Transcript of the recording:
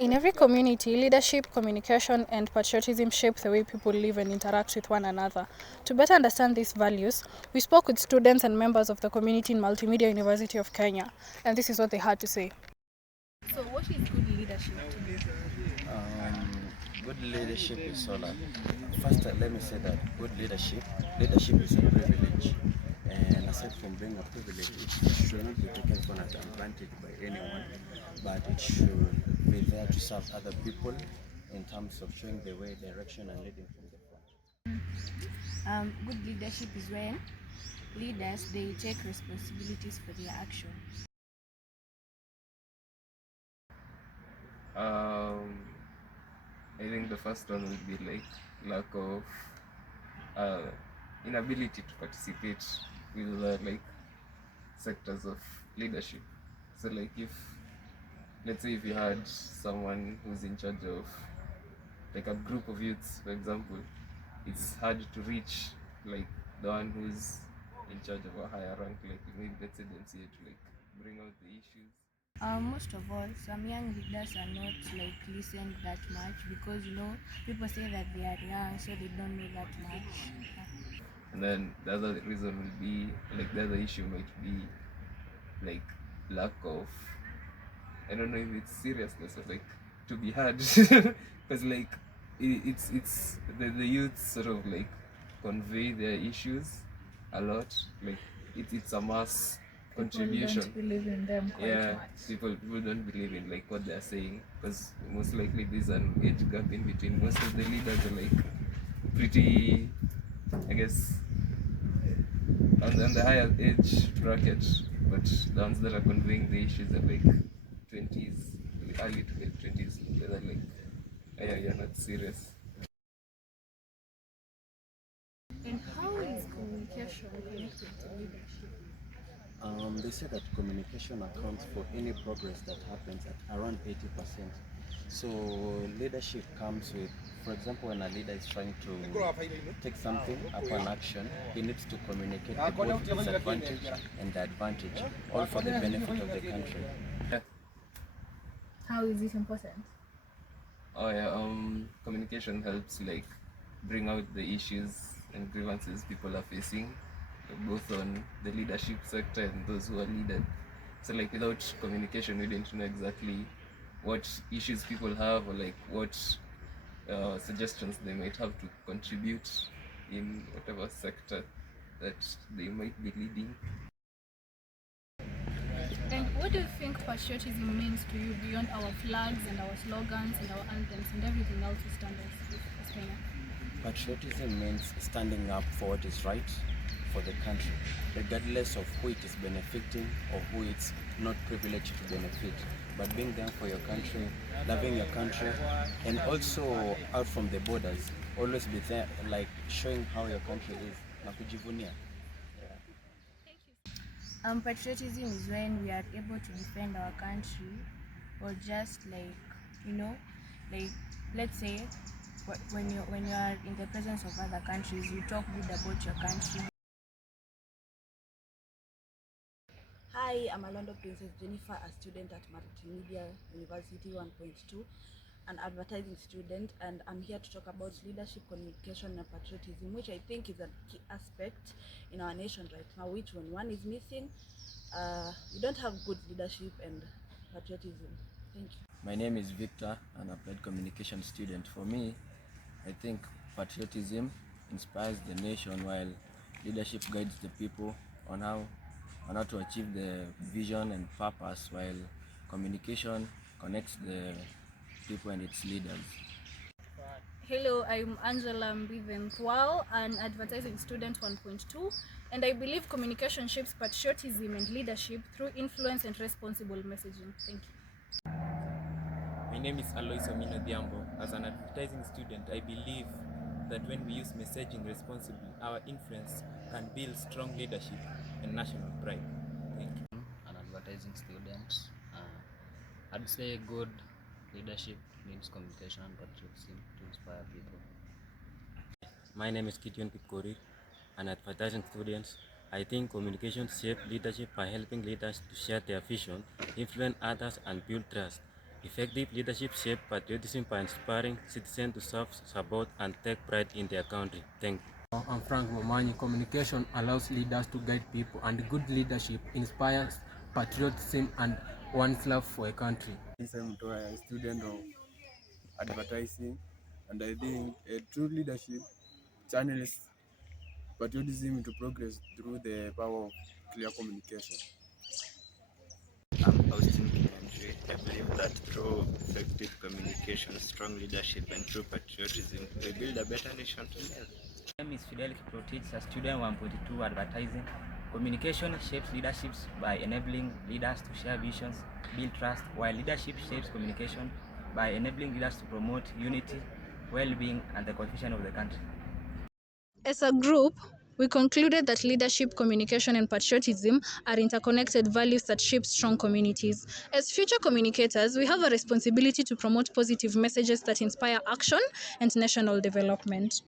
In every community, leadership, communication, and patriotism shape the way people live and interact with one another. To better understand these values, we spoke with students and members of the community in Multimedia University of Kenya, and this is what they had to say. So, what is good leadership to you? Good leadership is all that. First, let me say that leadership is a privilege, and aside from being a privilege, it should not be taken for granted by anyone, but it should be there to serve other people in terms of showing the way, direction, and leading from the front. Good leadership is when leaders they take responsibilities for their action. I think the first one would be like lack of inability to participate with like sectors of leadership. So like if let's say if you had someone who's in charge of like a group of youths, for example, it's hard to reach like the one who's in charge of a higher rank, like maybe let's say the MCA, to like bring out the issues. Most of all, some young leaders are not like listened that much because people say that they are young, so they don't know that much. And then the other reason will be like the other issue might be like lack of, I don't know if it's seriousness or like to be heard, because like it's the youth sort of like convey their issues a lot, like it's a mass contribution. People don't believe in them quite much. People don't believe in like what they're saying, because most likely there's an age gap in between. Most of the leaders are like pretty, I guess, on the higher age bracket, but the ones that are conveying the issues are like 20s, early to late 20s. They're like, yeah, you're not serious. And how is communication connected to leadership? They say that communication accounts for any progress that happens at around 80%. So leadership comes with, for example, when a leader is trying to take something upon action, he needs to communicate both the disadvantage and the advantage, all for the benefit of the country. How is it important? Oh yeah, communication helps like bring out the issues and grievances people are facing, both on the leadership sector and those who are leaded. So like without communication, we don't know exactly what issues people have, or like what suggestions they might have to contribute in whatever sector that they might be leading. And what do you think patriotism means to you beyond our flags and our slogans and our anthems and everything else we stand as Kenya? Patriotism means standing up for what is right for the country, regardless of who it is benefiting or who it's not privileged to benefit, but being there for your country, loving your country, and also out from the borders, always be there, like showing how your country is, na kujivunia. Patriotism is when we are able to defend our country, or just like like let's say when you are in the presence of other countries, you talk good about your country. Hi, I'm Alondo Princess Jennifer, a student at Multimedia University 1.2, an advertising student, and I'm here to talk about leadership, communication, and patriotism, which I think is a key aspect in our nation right now, which when one is missing, we don't have good leadership and patriotism. Thank you. My name is Victor, an applied communication student. For me, I think patriotism inspires the nation, while leadership guides the people on how to achieve the vision and purpose, while communication connects the people and its leaders. Hello, I'm Angela nthwa, an advertising student 1.2, and I believe communication shapes patriotism and leadership through influence and responsible messaging. Thank you. My name is Alois Omino Diambo. As an advertising student, I believe that when we use messaging responsibly, our influence can build strong leadership and national pride. Thank you. An advertising student. I'd say good leadership needs communication and patriotism to inspire people. My name is Gideon Pipkori, an advertising student. I think communication shapes leadership by helping leaders to share their vision, influence others, and build trust. Effective leadership shapes patriotism by inspiring citizens to serve, support, and take pride in their country. Thank you. I'm Frank Momanyi. Communication allows leaders to guide people, and good leadership inspires patriotism and one's love for a country. I'm a student of advertising, and I think a true leadership channels patriotism into progress through the power of clear communication. I'm Austin Kinandri. I believe that through effective communication, strong leadership, and true patriotism, we build a better nation together. My name is Fidel Kiprotich, a student 142 advertising. Communication shapes leaderships by enabling leaders to share visions, build trust, while leadership shapes communication by enabling leaders to promote unity, well-being, and the cohesion of the country. As a group, we concluded that leadership, communication, and patriotism are interconnected values that shape strong communities. As future communicators, we have a responsibility to promote positive messages that inspire action and national development.